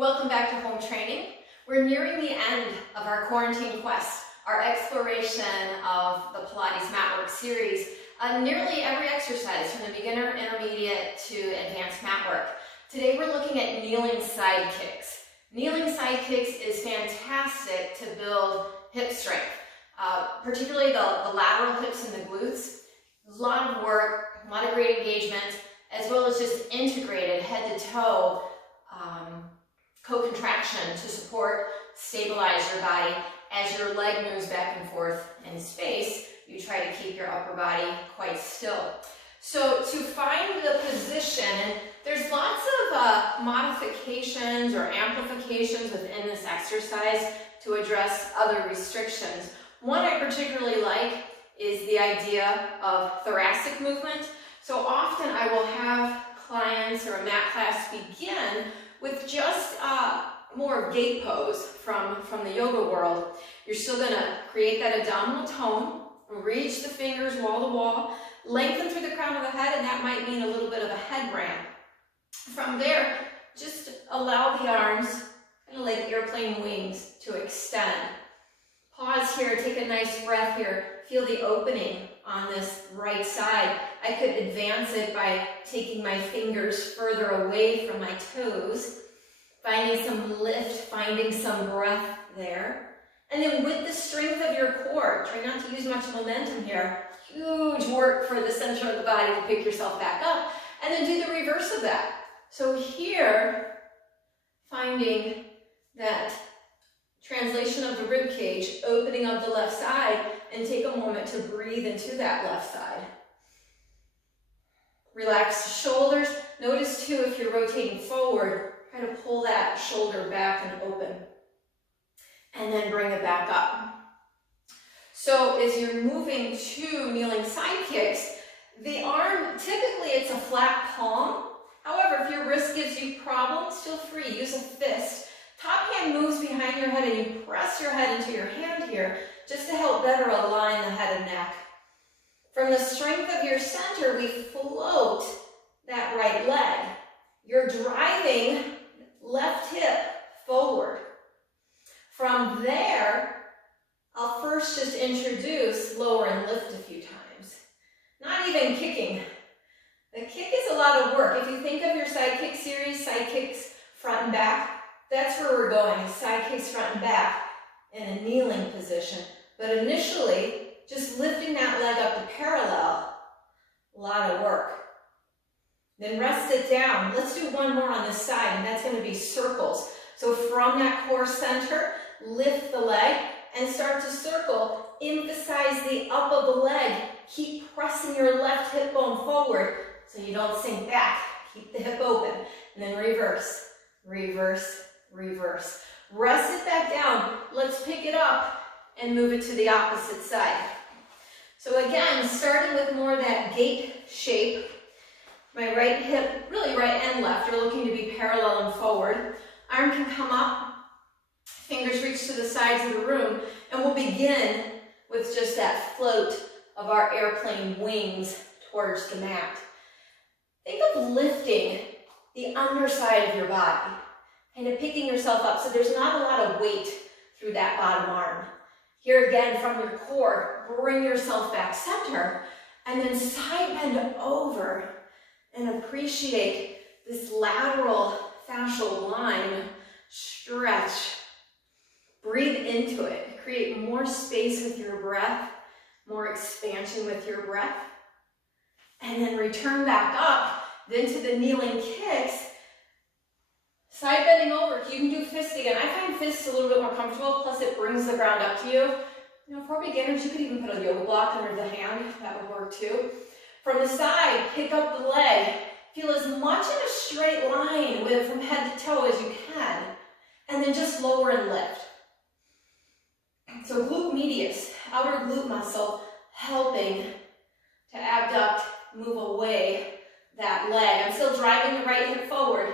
Welcome back to home training. We're nearing the end of our quarantine quest, our exploration of the Pilates mat work series. Nearly every exercise from the beginner, intermediate to advanced mat work. Today we're looking at kneeling side kicks. Kneeling side kicks is fantastic to build hip strength, particularly the lateral hips and the glutes. A lot of work, a lot of great engagement, as well as just integrated head to toe co-contraction to support, stabilize your body. As your leg moves back and forth in space, you try to keep your upper body quite still. So to find the position, there's lots of modifications or amplifications within this exercise to address other restrictions. One I particularly like is the idea of thoracic movement. So often I will have clients or a mat class begin with just more gate pose from the yoga world. You're still going to create that abdominal tone, reach the fingers wall to wall, lengthen through the crown of the head, and that might mean a little bit of a head ramp. From there, just allow the arms, kind of like airplane wings, to extend. Pause here, take a nice breath here. Feel the opening on this right side. I could advance it by taking my fingers further away from my toes, finding some lift, finding some breath there. And then with the strength of your core, try not to use much momentum here. Huge work for the center of the body to pick yourself back up. And then do the reverse of that. So here, finding that translation of the rib cage, opening up the left side, and take a moment to breathe into that left side. Relax the shoulders. Notice too, if you're rotating forward, try to pull that shoulder back and open. And then bring it back up. So as you're moving to kneeling side kicks, the arm, typically it's a flat palm. However, if your wrist gives you problems, feel free, use a fist. Top hand moves behind your head and you press your head into your hand here just to help better align the head and neck. From the strength of your center, we float that right leg. You're driving left hip forward. From there, I'll first just introduce lower and lift a few times. Not even kicking. The kick is a lot of work. If you think of your side kick series, side kicks front and back, that's where we're going, side kicks front and back in a kneeling position. But initially, just lifting that leg up to parallel, a lot of work. Then rest it down. Let's do one more on this side, and that's going to be circles. So from that core center, lift the leg and start to circle. Emphasize the up of the leg. Keep pressing your left hip bone forward so you don't sink back. Keep the hip open. And then reverse, reverse, reverse. Rest it back down. Let's pick it up and move it to the opposite side. So again, starting with more of that gate shape. My right hip, really right and left, are looking to be parallel and forward. Arm can come up, fingers reach to the sides of the room, and we'll begin with just that float of our airplane wings towards the mat. Think of lifting the underside of your body, kind of picking yourself up so there's not a lot of weight through that bottom arm. Here again, from your core, bring yourself back center, and then side bend over and appreciate this lateral fascial line. Stretch. Breathe into it. Create more space with your breath, more expansion with your breath. And then return back up, then to the kneeling kicks. Side bending over, you can do fist again. I find fists a little bit more comfortable, plus it brings the ground up to you. You know, for beginners, you could even put a yoga block under the hand. That would work too. From the side, pick up the leg. Feel as much in a straight line from head to toe as you can. And then just lower and lift. So glute medius, outer glute muscle, helping to abduct, move away that leg. I'm still driving the right hip forward.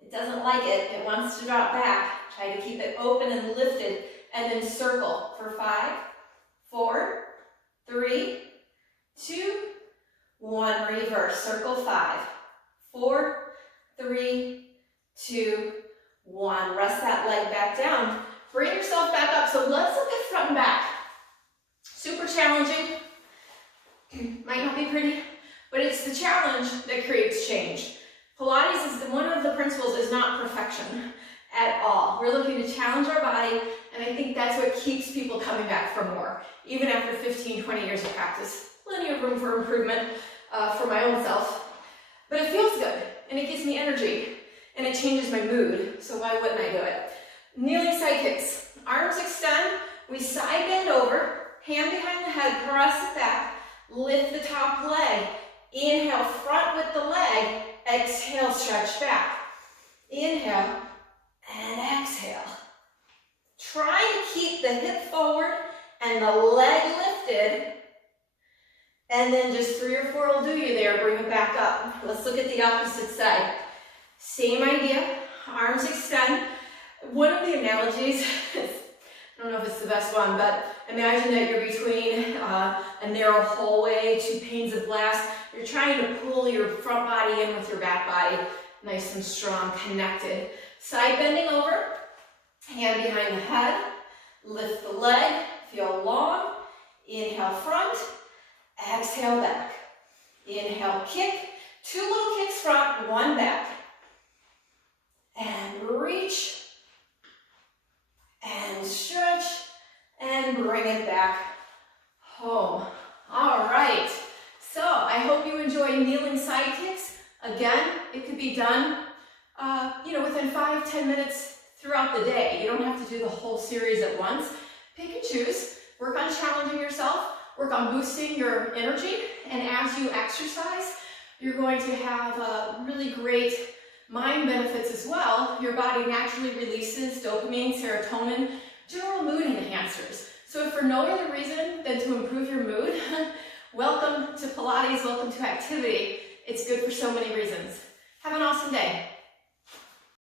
It doesn't like it. It wants to drop back. Try to keep it open and lifted. And then circle for 5, 4, 3, 2, 1. Reverse. Circle 5, 4, 3, 2, 1. Rest that leg back down. Bring yourself back up. So let's look at front and back. Super challenging. Might not be pretty, but it's the challenge that creates change. Pilates is one of the principles is not perfection at all. We're looking to challenge our body, and I think that's what keeps people coming back for more, even after 15, 20 years of practice. Plenty of room for improvement for my own self, but it feels good, and it gives me energy, and it changes my mood, so why wouldn't I do it? Kneeling side kicks. Arms extend, we side bend over, hand behind the head, press it back, lift the top leg. Inhale, front with the leg, exhale, stretch back. Inhale, and exhale. Try to keep the hip forward and the leg lifted, and then just 3 or 4 will do you there. Bring it back up. Let's look at the opposite side. Same idea, arms extend. One of the analogies, I don't know if it's the best one, but imagine that you're between a narrow hallway, 2 panes of glass. You're trying to pull your front body in with your back body, nice and strong, connected. Side bending over, hand behind the head, lift the leg, feel long. Inhale, front, exhale, back. Inhale, kick, 2 little kicks front, 1 back. And reach, and stretch, and bring it back home. All right, so I hope you enjoy kneeling side kicks. Again, it could be done, within 5-10 minutes throughout the day. You don't have to do the whole series at once. Pick and choose. Work on challenging yourself. Work on boosting your energy. And as you exercise, you're going to have really great mind benefits as well. Your body naturally releases dopamine, serotonin, general mood enhancers. So if for no other reason than to improve your mood, welcome to Pilates, welcome to activity. It's good for so many reasons. Have an awesome day.